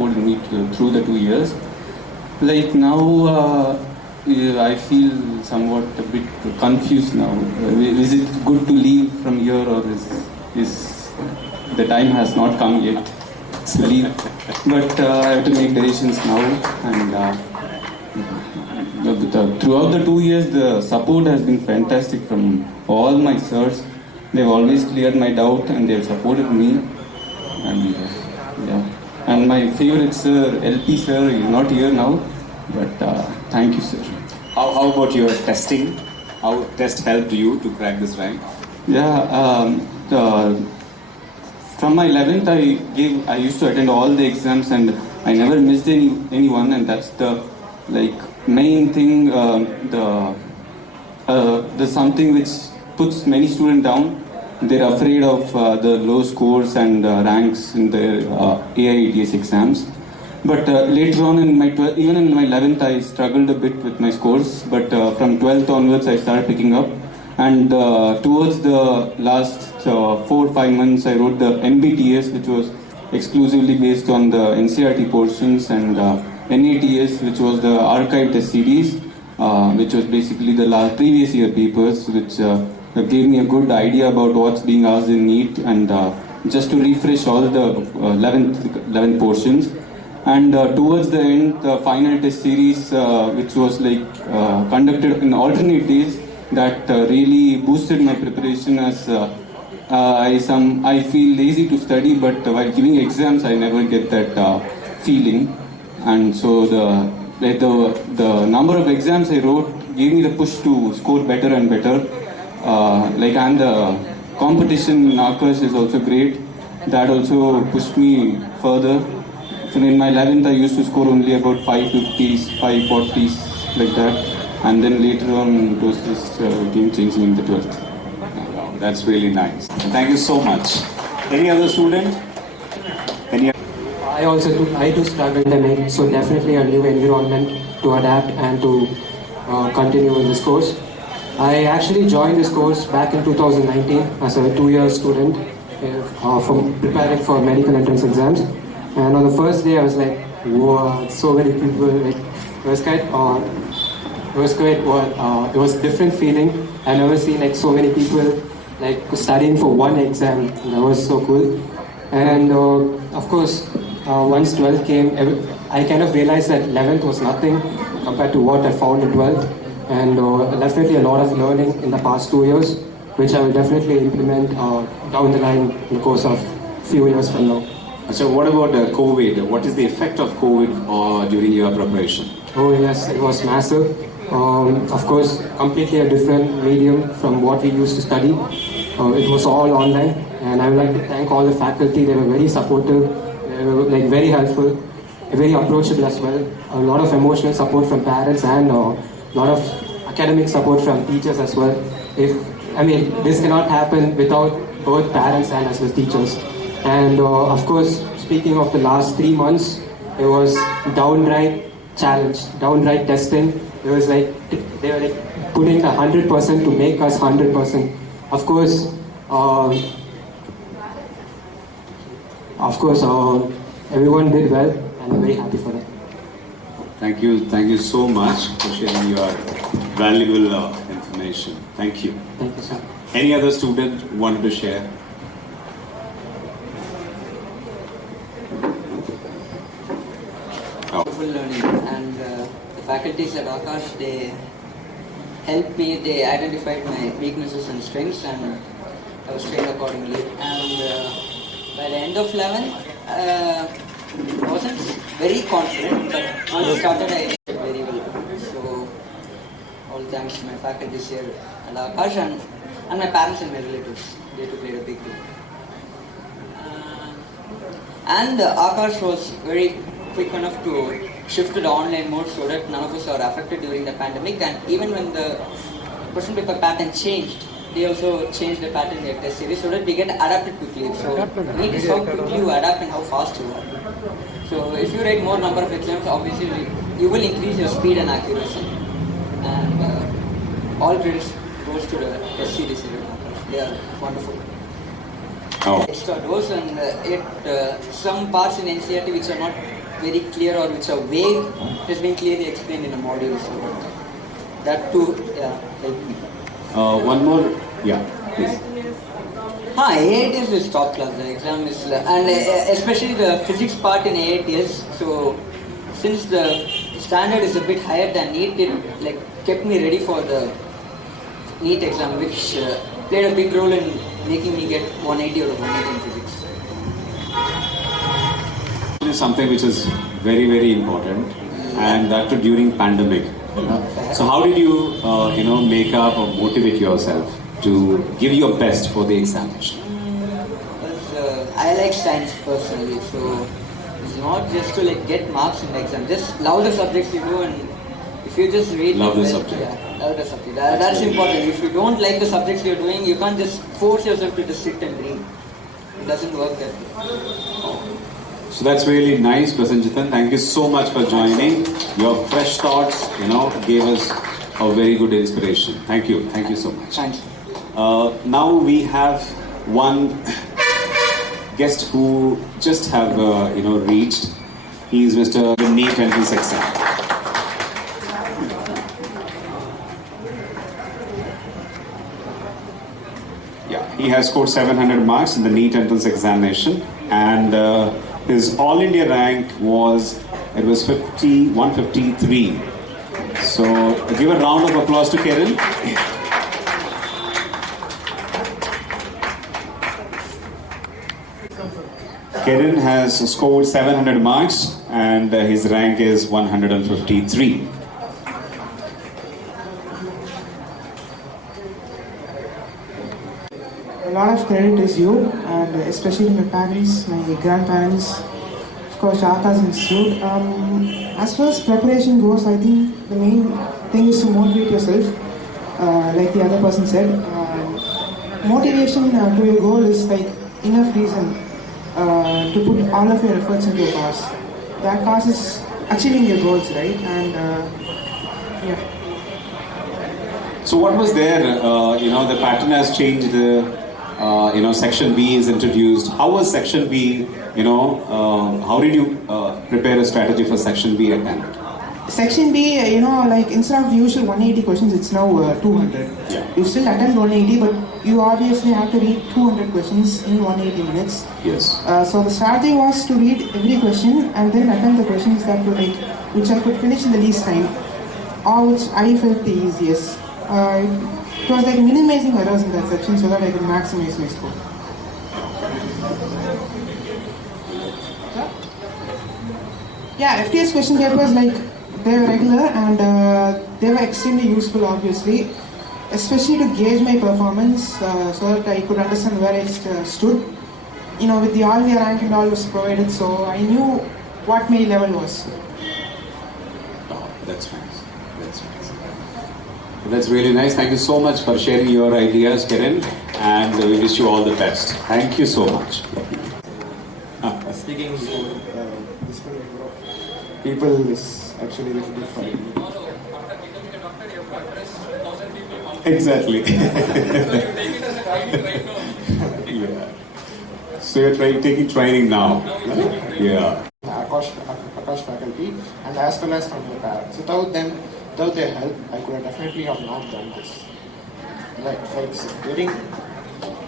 supported me through the 2 years. Like now, I feel somewhat a bit confused now. Is it good to leave from here, or is the time has not come yet to leave? But I have to make decisions now, and throughout the 2 years, the support has been fantastic from all my sirs. They've always cleared my doubt, and they've supported me. And yeah, and my favorite sir, LP sir, is not here now, but thank you, sir. How about your testing? How test helped you to crack this rank? Yeah, from my 11th, I used to attend all the exams, and I never missed anyone, and that's the main thing. The something which puts many students down. They're afraid of the low scores and ranks in the AIETS exams. But later on in my even in my 11th, I struggled a bit with my scores. But from 12th onwards, I started picking up. And towards the last 4 or 5 months, I wrote the MBTS, which was exclusively based on the NCERT portions, and NATS, which was the archive test series, which was basically the previous year papers, which gave me a good idea about what's being asked in NEET, and just to refresh all the 11th portions. And towards the end, the final test series, which was conducted in alternate days, that really boosted my preparation, as I feel lazy to study, but while giving exams, I never get that feeling. And so the number of exams I wrote gave me the push to score better and better. And the competition in Akash is also great. That also pushed me further. So in my 11th, I used to score only about 550s, 540s, like that. And then later on, it was just game changing in the 12th. Wow, that's really nice. Thank you so much. Any other student? I too struggled in the so definitely a new environment to adapt and to continue in this course. I actually joined this course back in 2019 as a 2-year student from preparing for medical entrance exams. And on the first day, I was like, "Whoa, so many people!" It was it was a different feeling. I've never seen so many people studying for one exam. That was so cool. And of course, once 12th came, I kind of realized that 11th was nothing compared to what I found in 12th. And definitely a lot of learning in the past 2 years, which I will definitely implement down the line in the course of few years from now. So what about COVID? What is the effect of COVID during your preparation? Oh yes, it was massive. Of course, completely a different medium from what we used to study. It was all online, and I would like to thank all the faculty. They were very supportive, they were very helpful, very approachable as well. A lot of emotional support from parents, and a lot of academic support from teachers as well. This cannot happen without both parents and as well teachers. And of course, speaking of the last 3 months, it was downright challenge, downright testing. It was they were putting 100% to make us 100%. Of course, everyone did well, and I'm very happy for that. Thank you so much for sharing your valuable information. Thank you. Thank you, sir. Any other student wanted to share? Learning, and the faculties at Akash, they helped me. They identified my weaknesses and strengths, and I was trained accordingly. And by the end of 11, I wasn't very confident, but once I started, I did very well. So all thanks to my faculties here at Akash, and my parents and my relatives. They too played a big role. And Akash was very quick enough to shift to the online mode so that none of us are affected during the pandemic. And even when the question paper pattern changed, they also changed the pattern in their test series so that we get adapted quickly. So need is how quickly you adapt and how fast you are. So if you write more number of exams, obviously you will increase your speed and accuracy. And all credits goes to the test series. They are wonderful. Oh. Extra dose, and some parts in NCERT which are not very clear or which are vague has been clearly explained in a module. So that too, yeah, helped me. One more, yeah, please. AITS is top class. The exam is, and especially the physics part in AITS. So since the standard is a bit higher than NEET, it like kept me ready for the NEET exam, which played a big role in making me get 180 out of 180 in physics. Is something which is very, very important, and that too during pandemic. So how did you, make up or motivate yourself to give your best for the examination? Because I like science personally, so it's not just to like get marks in the exam. Just love the subjects you do, and if you just read Love them the well, subject. yeah, love the subject. That's important. If you don't like the subjects you're doing, you can't just force yourself to just sit and read. It doesn't work that way. So that's really nice, Prasenjitan. Thank you so much for joining. Your fresh thoughts, gave us a very good inspiration. Thank you so much. Thanks. Now we have one guest who just have reached. He is Mr. NEET entrance exam. Yeah, he has scored 700 marks in the NEET entrance examination, and his All India rank was 153. So give a round of applause to Kiran. Kiran has scored 700 marks and his rank is 153. A lot of credit is due, and especially my parents, my grandparents, of course, Akash Institute. As far as preparation goes, I think the main thing is to motivate yourself, like the other person said. Motivation to your goal is like enough reason to put all of your efforts into a cause. That cause is achieving your goals, right? And yeah. So what was there? The pattern has changed. Section B is introduced. How was Section B? How did you prepare a strategy for Section B attempt? Section B, like instead of the usual 180 questions, it's now 200. Yeah. You still attempt 180, but you obviously have to read 200 questions in 180 minutes. Yes. So the strategy was to read every question and then attempt the questions that were which I could finish in the least time, or which I felt the easiest. It was like minimizing errors in that section so that I could maximize my score. Yeah, FTS question papers, they were regular and they were extremely useful, obviously, especially to gauge my performance so that I could understand where I stood. With the all India rank and all was provided, so I knew what my level was. Oh, that's nice. That's really nice. Thank you so much for sharing your ideas, Kiran, and we wish you all the best. Thank you so much. Speaking for this number of people is actually a little bit funny. Exactly. Yeah. So you're taking training now. Yeah. Akash faculty, and as well as from your parents. Without their help, I could have definitely have not done this.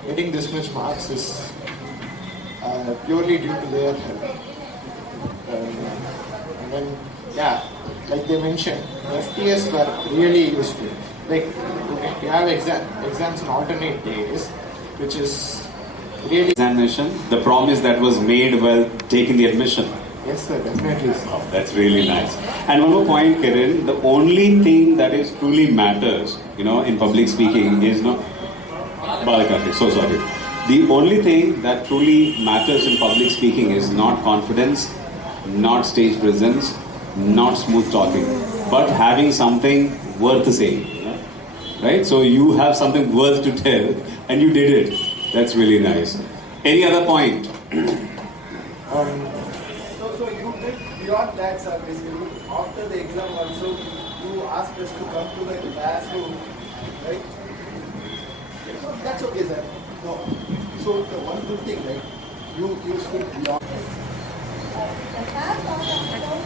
Getting this much marks is purely due to their help. And then, like they mentioned, FTS were really useful. You have exams on alternate days, which is really Examination, the promise that was made while taking the admission. yes, sir, definitely. Oh, that's really nice. And one more point, Kiran, the only thing that is truly matters, in public speaking is not... Balakati, so sorry. The only thing that truly matters in public speaking is not confidence, not stage presence, not smooth talking, but having something worth saying. Right? So you have something worth to tell, and you did it. That's really nice. Any other point? So you did beyond that, sir, basically. After the exam also, you asked us to come to the classroom, right? So that's okay, sir. No. So the one good thing, you stood beyond. The sad part of it all